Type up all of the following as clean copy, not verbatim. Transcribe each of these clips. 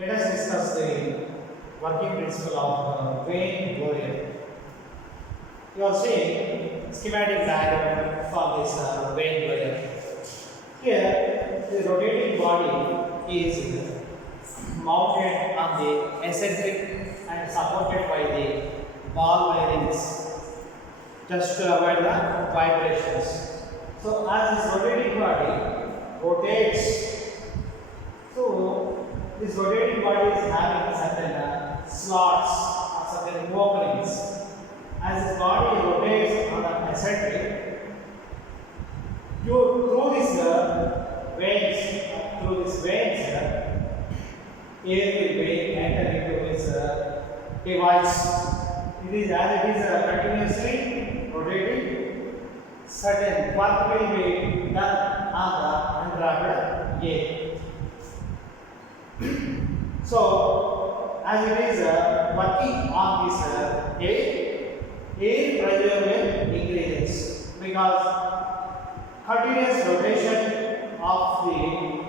Let us discuss the working principle of Wayne-Boyer. You are seeing schematic diagram for this Wayne-Boyer. Here, the rotating body is mounted on the eccentric and supported by the ball bearings just to avoid the vibrations. So, as this rotating body rotates, so this rotating body is having certain slots or certain openings. As this body rotates on the eccentric, through these veins, air will be entered into this device. It is as it is continuously rotating. Certain work will be done on the unwrapped air. So, as it is working on this air pressure will increase because continuous rotation of the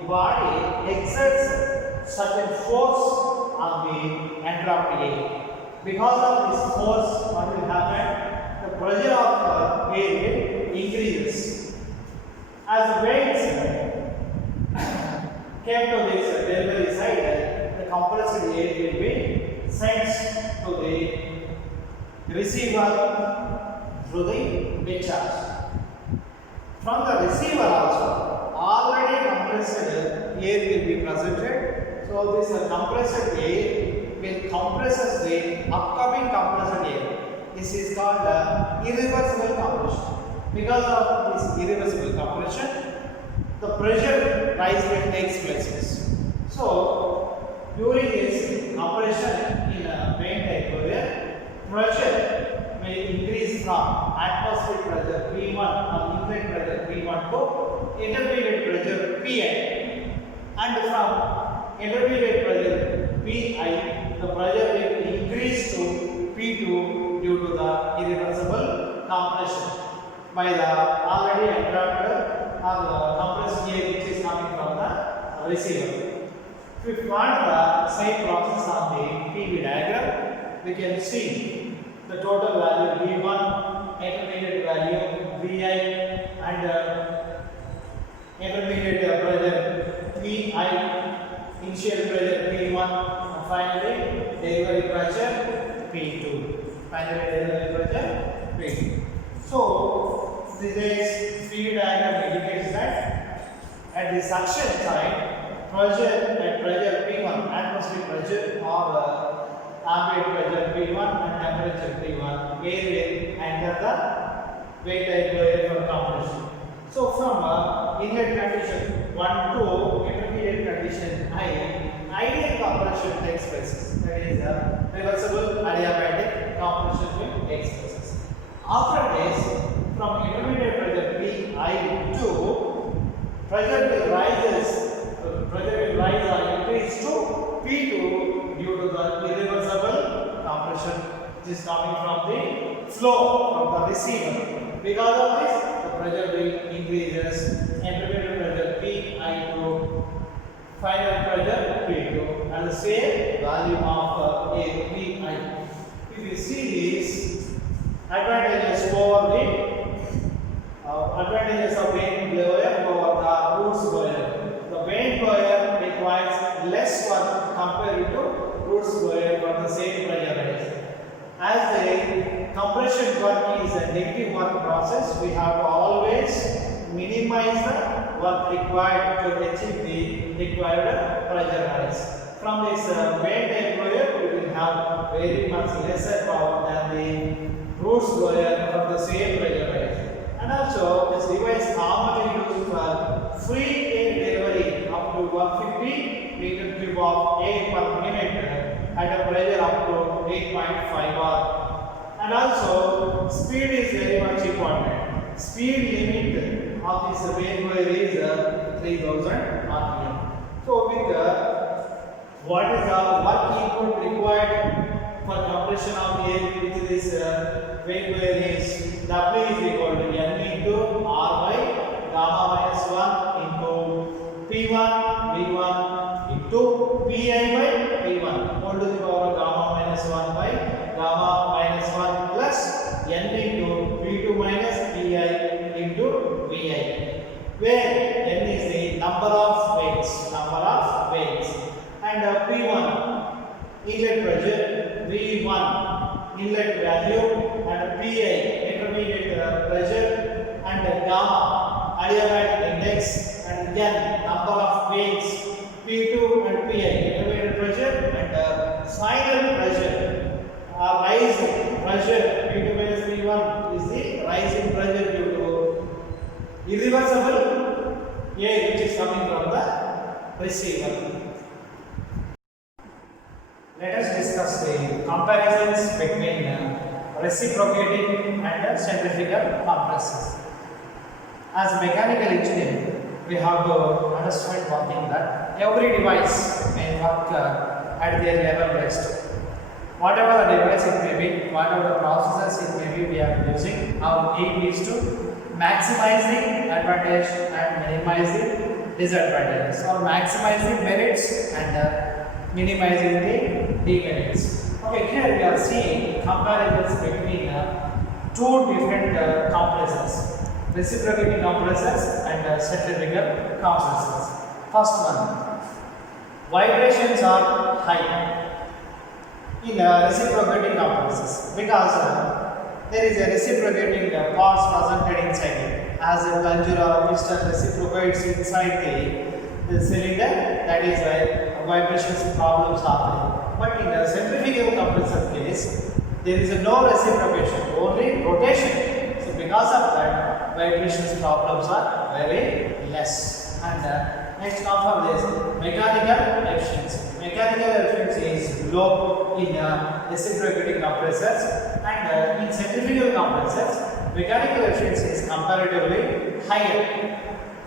body exerts certain force on the entrapped air. Because of this force, what will happen? The pressure of air will increases. As the veins came to this delivery side, the compressed air will be sent to the receiver through the discharge. From the receiver also, already compressed air will be presented. So this compressed air will compress the upcoming compressed air. This is called irreversible compression. Because of this irreversible compression, the pressure rise will take place. So during this compression in a main type pressure may increase from atmospheric pressure P1 or inlet pressure P1 to intermediate pressure Pi, and from intermediate pressure Pi, the pressure will increase to P2 due to the irreversible compression by the already entrapped or compressed air which is coming from the receiver. If we want the same process on the PV diagram, we can see the total value V1, intermediate value Vi, and intermediate pressure Pi, initial pressure P1, and finally delivery pressure P2. So this is PV diagram indicates that at the suction side, pressure and pressure P1, atmospheric pressure or ambient pressure P1 and temperature P1, air will enter the weight type air for compression. So from inlet condition 1 to intermediate condition ideal compression takes place. That is reversible adiabatic compression will take place. After this, from intermediate pressure Pi to pressure will rise or increase to P2 due to the irreversible compression which is coming from the flow from the receiver. Because of this, the pressure will increases. Intermediate pressure Pi to final pressure P2 and the same value of Pi. If you see these advantages over the advantages of Wayne-Boyer over the Roots-Boyer. The Wayne-Boyer requires less work compared to Roots-Boyer for the same pressure rise. As the compression work is a negative work process, we have to always minimize the work required to achieve the required pressure rise. From this Wayne-Boyer, we will have very much lesser power than the Roots-Boyer for the same pressure rise. And also, this device commonly used for free air delivery up to 150 meter cube of air per minute at a pressure up to 8.5 bar. And also, speed is very much important. Speed limit of this Wayne-Boyer is 3000 rpm. So, with what is the work input required for compression of air with this Wayne-Boyer is W is equal to N into R by gamma minus 1 into P1 V1 into to Pi by P1 whole to the power of gamma minus 1 by gamma minus 1 plus n into P2 minus Pi into Vi, where n is the number of weights, and P1 inlet pressure, V1 inlet value, and Pi intermediate pressure, and gamma adiabatic index, and n number of weights, P2 and Pi intermediate pressure, and final pressure, rise pressure, P2 minus P1 is the rising pressure due to irreversible air which is coming from the receiver. Let us discuss the comparisons between reciprocating and centrifugal compressors. As a mechanical engineer, we have to understand one thing, that every device may work at their level best. Whatever the device it may be, whatever the processes it may be we are using, our aim is to maximize the advantage and minimize the disadvantages, or maximize the merits and minimizing the demerits. Okay, here we are seeing comparisons between two different compressors, reciprocating compressors and centrifugal compressors. First one, vibrations are high in reciprocating compressors because there is a reciprocating parts presented inside it. As a plunger or a piston reciprocates inside the cylinder, that is why vibrations problems happen. But in the centrifugal compressor case, there is no reciprocation, only rotation. So because of that, vibrations problems are very less. And next come for this, mechanical efficiency. Mechanical efficiency is low in reciprocating compressors, and in centrifugal compressors, mechanical efficiency is comparatively higher.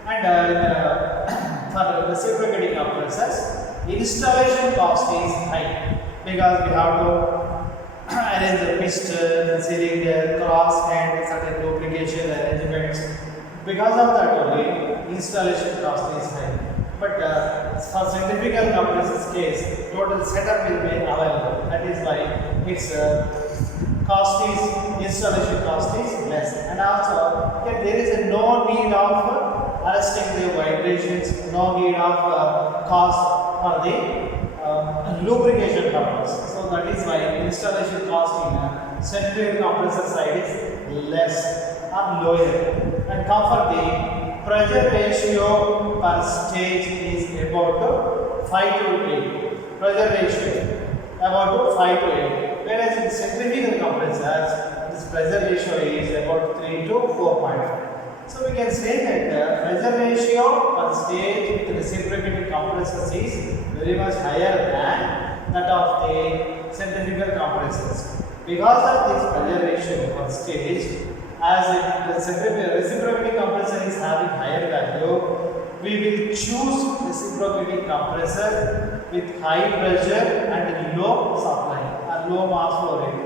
And for reciprocating compressors, installation cost is high because we have to arrange the piston, cylinder, cross and certain lubrication arrangements. Because of that only, installation cost is high. But for centrifugal compressors case, total setup will be available. That is why its installation cost is less. And also, there is no need of arresting the vibrations, no need of cost for the lubrication purpose. So that is why installation cost in centrifugal compressor side is less or lower. And come for the pressure ratio per stage is about 5 to 8. Pressure ratio about 5 to 8. Whereas in centrifugal compressors, this pressure ratio is about 3 to 4.5. So we can say that the pressure ratio per stage with reciprocating compressors is very much higher than that of the centrifugal compressors. Because of this pressure ratio per stage, as the reciprocating compressor is having higher value, we will choose reciprocating compressor with high pressure and low supply or low mass flow rate.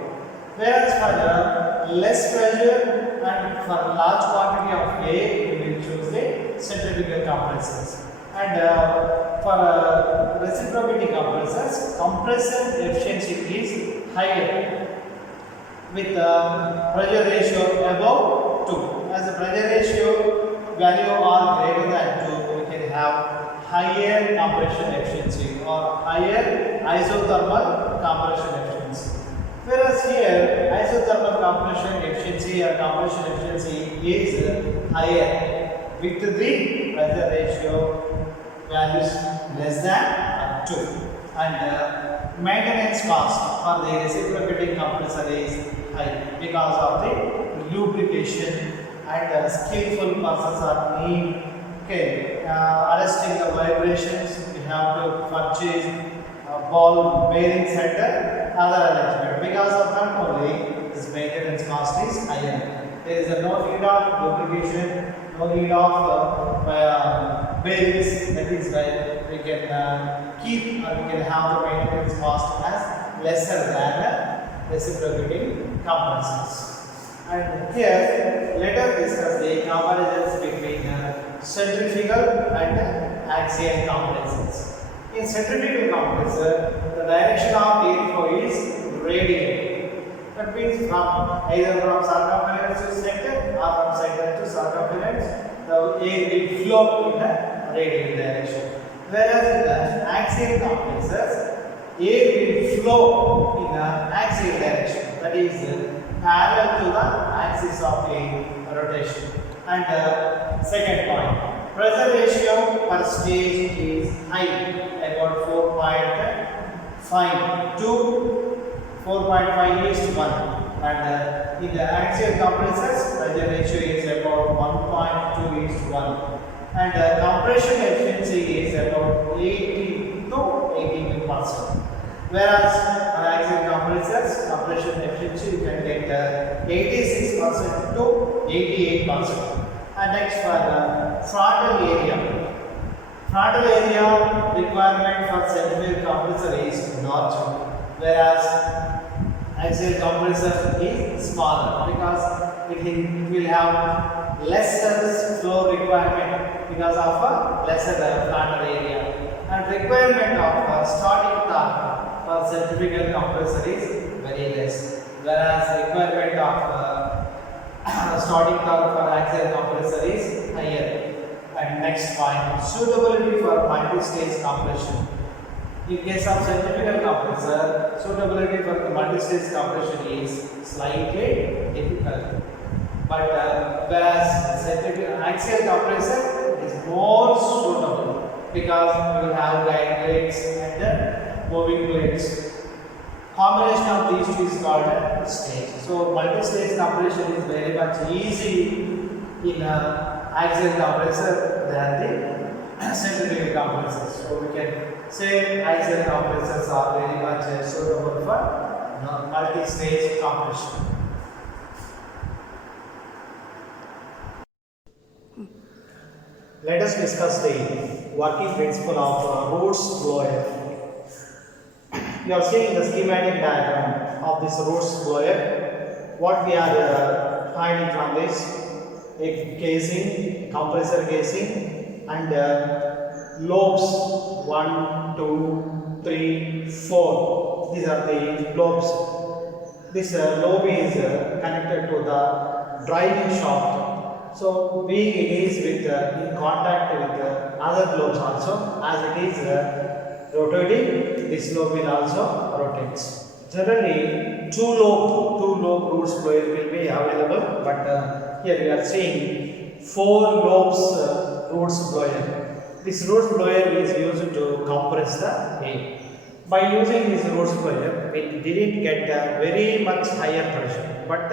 Whereas for less pressure and for large quantity of air, we will choose the centrifugal compressors. And for reciprocating compressors, compressor efficiency is higher with pressure ratio above 2. As the pressure ratio value are greater than 2, we can have higher compression efficiency or higher isothermal compression efficiency. Whereas here, isothermal compression efficiency or compression efficiency is higher with the pressure ratio values less than 2. And maintenance cost for the reciprocating compressor is high because of the lubrication and skillful persons are need. Okay, arresting the vibrations, we have to purchase ball bearings and other arrangement. Because of that only, this maintenance cost is higher. There is no need of lubrication, no need of bearings. That is why we can keep or we can have the maintenance cost as lesser than reciprocating compressors. And here, let us discuss the comparisons between centrifugal and axial compressors. In centrifugal compressor, the direction of airflow is radial. That means either from circumference to center or from center to circumference, the air will flow in the radial direction. Whereas in the axial compressors, air will flow in the axial direction. That is parallel to the axis of the rotation. And second point, pressure ratio per stage is high, about 4.5 to 4.5 is to 1. And in the axial compressors, pressure ratio is about 1.2 is to 1. And compression efficiency is about 80 to 80%. Whereas axial compressors, compression efficiency you can get 86% to 88%. And next for the throttle area. Throttle area requirement for centrifugal compressor is large, whereas axial compressor is smaller because it will have lesser flow requirement because of a lesser throttle area. And requirement of starting torque for centrifugal compressor is very less, whereas requirement of starting torque for axial compressor is higher. And next point, suitability for multi-stage compression. In case of centrifugal compressor, suitability for the multi-stage compression is slightly difficult. But whereas axial compressor is more suitable because we will have guide plates and moving plates. Combination of these two is called a stage. So multi-stage compression is very much easy in axial compressor than the centrifugal compressor. So we can say axial compressors are very much suitable for multi-stage compression. Let us discuss the working principle of Roots blower. You are seeing the schematic diagram of this Roots blower. What we are finding from this, a casing, compressor casing, and lobes 1, 2, 3, 4. These are the lobes. This lobe is connected to the driving shaft. So, being it is with in contact with other lobes also, as it is rotating, this lobe will also rotate. Generally, two lobe Roots blower will be available, but here we are seeing 4 lobes Roots blower. This Roots blower is used to compress the air. By using this Roots blower, it didn't get very much higher pressure, but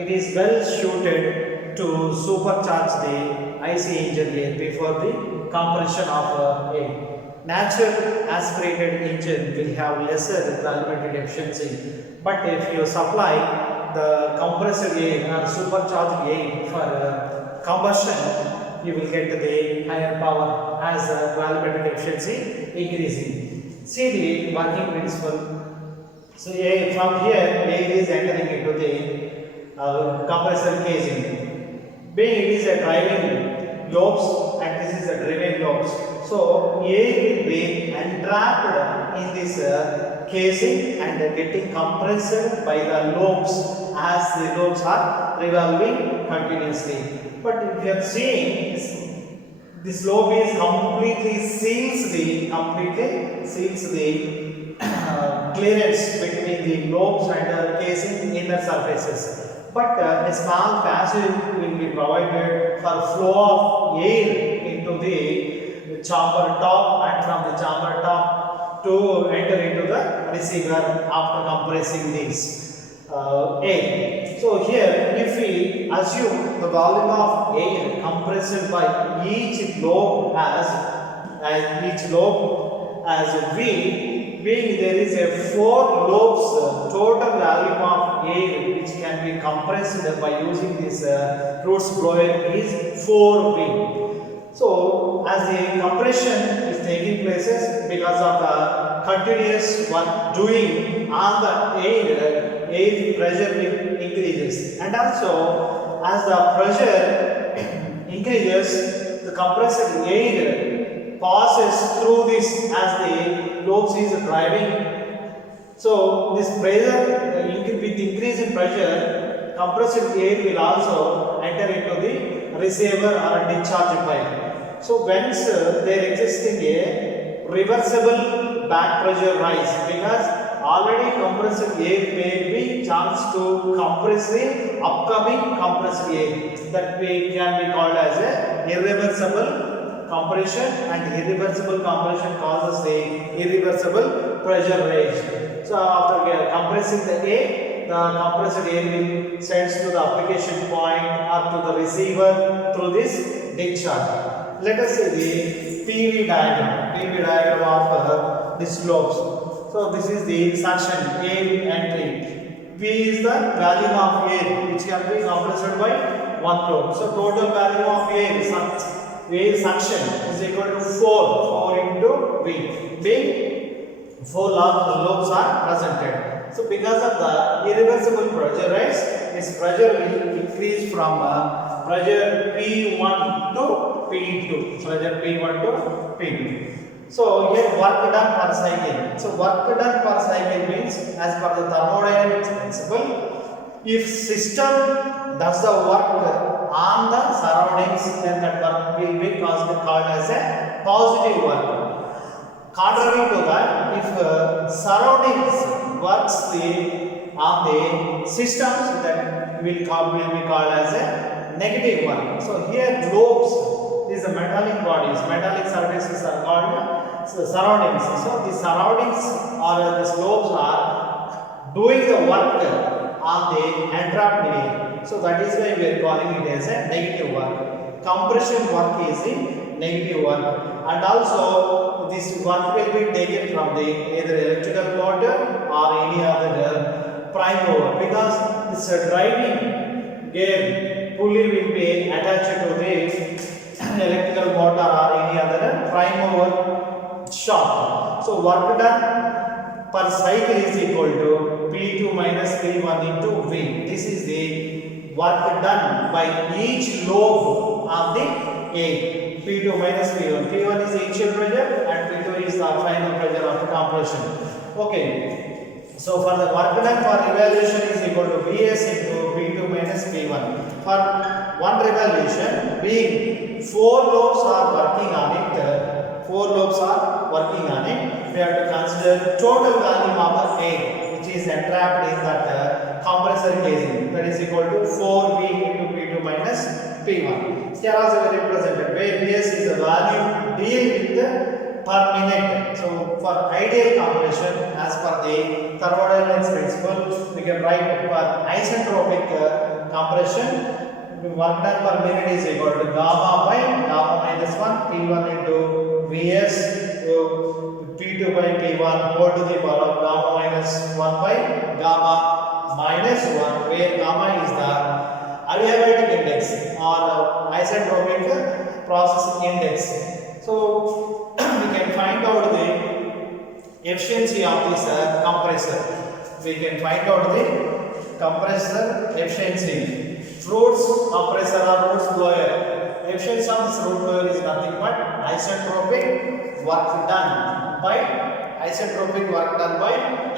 it is well suited to supercharge the IC engine air before the compression of air. Natural aspirated engine will have lesser volumetric efficiency, but if you supply the compressed air or supercharged air for combustion, you will get the higher power as volumetric efficiency increasing. See the working principle. So from here, air is entering into the compressor casing. Being it is a driving lobes and this is a driven lobes. So air will be entrapped in this casing and getting compressed by the lobes as the lobes are revolving continuously. But if you are seeing this lobe is completely seals the clearance between the lobes and casing inner surfaces. But a small passage will be provided for flow of air into the chamber top and from the chamber top to enter into the receiver after compressing this air. So here if we assume the volume of air compressed by each lobe as V, being there is a 4 lobes total volume of air which can be compressed by using this Roots blower is 4V. So as the compression is taking places because of the continuous work doing on the air pressure increases, and also as the pressure increases, the compressed air passes through this as the lobes is driving. So this pressure with increase in pressure, compressed air will also enter into the receiver or discharge pipe. So whence there existing a reversible back pressure rise, because already compressed air may be chance to compress the upcoming compressed air, that can be called as a irreversible compression, and irreversible compression causes the irreversible pressure rise. So after compressing the air, the compressed air will sends to the application point or to the receiver through this discharge. Let us see the PV diagram of this lobes. So this is the suction air entry. V is the volume of air which can be compressed by one lobe. So total volume of air suction is equal to 4 into V, being 4 lobes are presented. So because of the irreversible pressure rise, this pressure will increase from pressure P1 to P2. Pressure P1 to P2. So here work done per cycle. So work done per cycle means, as per the thermodynamics principle, if system does the work on the surroundings, then that work will be called as a positive work. Contrary to that, if surroundings works on the systems, that will be called as a negative work. So here lobes, these are metallic bodies, metallic surfaces are called surroundings. So the surroundings or the lobes are doing the work on the entrapped air. So that is why we are calling it as a negative work. Compression work is the negative work, and also this work will be taken from the either electrical motor or any other prime mover, because this driving gear pulley will be attached to the electrical motor or any other prime mover shaft. So work done per cycle is equal to P2 minus P1 into V. This is the work done by each lobe of the air. P2 minus P1. P1 is the initial pressure and P2 is the final pressure of the compression. Okay. So for the work done for revolution is equal to Vs into P2 minus P1. For one revolution, being 4 lobes are working on it, 4 lobes are working on it, we have to consider total volume of the air which is entrapped in that compressor casing, that is equal to 4V into P2 minus P1. Here also we represented where Vs is the volume deal with the per minute. So for ideal compression, as per the thermodynamics principle, we can write for isentropic compression, work done per minute is equal to gamma by gamma minus 1 P1 into Vs, P2 by P1 whole to the power of gamma minus 1 by gamma minus 1, where gamma is the adiabatic index or isentropic process index. So we can find out the efficiency of this compressor. We can find out the compressor efficiency. Roots compressor or roots blower. Efficiency of this root blower is nothing but isentropic work done by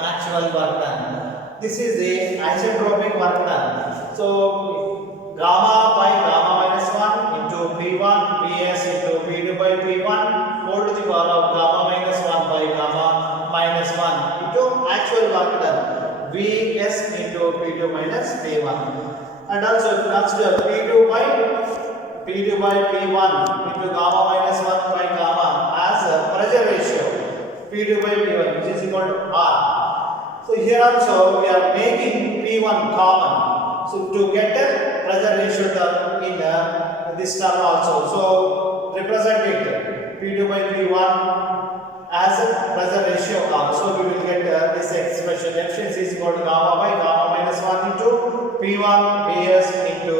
actual work done. This is the isentropic work done. So gamma by gamma minus 1 into P1 Ps into P2 by P1 whole to the power of gamma minus 1 by gamma minus 1 into actual work done, Vs into P2 minus P1. And also consider P2 by P1 into gamma minus 1 by gamma as a pressure ratio, P2 by P1 which is equal to R. So here also we are making P1 common, so to get a pressure ratio term in this term also. So represent it P2 by P1 as a pressure ratio term. So we will get this expression, efficiency is equal to gamma by gamma minus 1 into P1 Vs into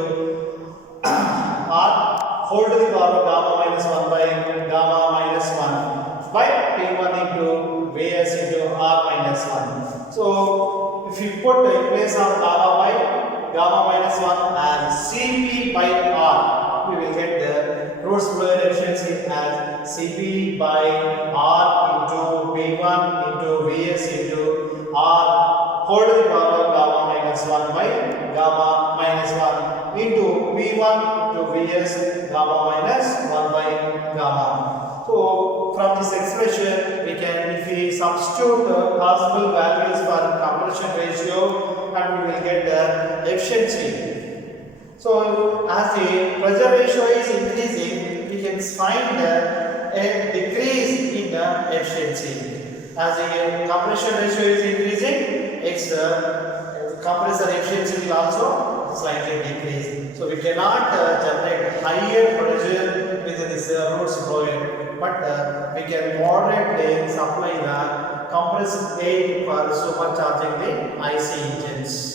R whole to the power of gamma minus 1 by gamma minus 1 by P1 into Vs into R minus 1. So if you put in place of gamma minus 1 as Cp by R, we will get the roots blower efficiency as Cp by R into P1 gamma minus 1 into V1 to Vs gamma minus 1 by gamma. So from this expression we can, if we substitute possible values for compression ratio, and we will get the efficiency. So as the pressure ratio is increasing, we can find a decrease in the efficiency. As the compression ratio is increasing, its compressor efficiency will also slightly decrease. So we cannot generate higher pressure with this Roots fluid, but we can moderately supply the compressed air for supercharging the IC engines.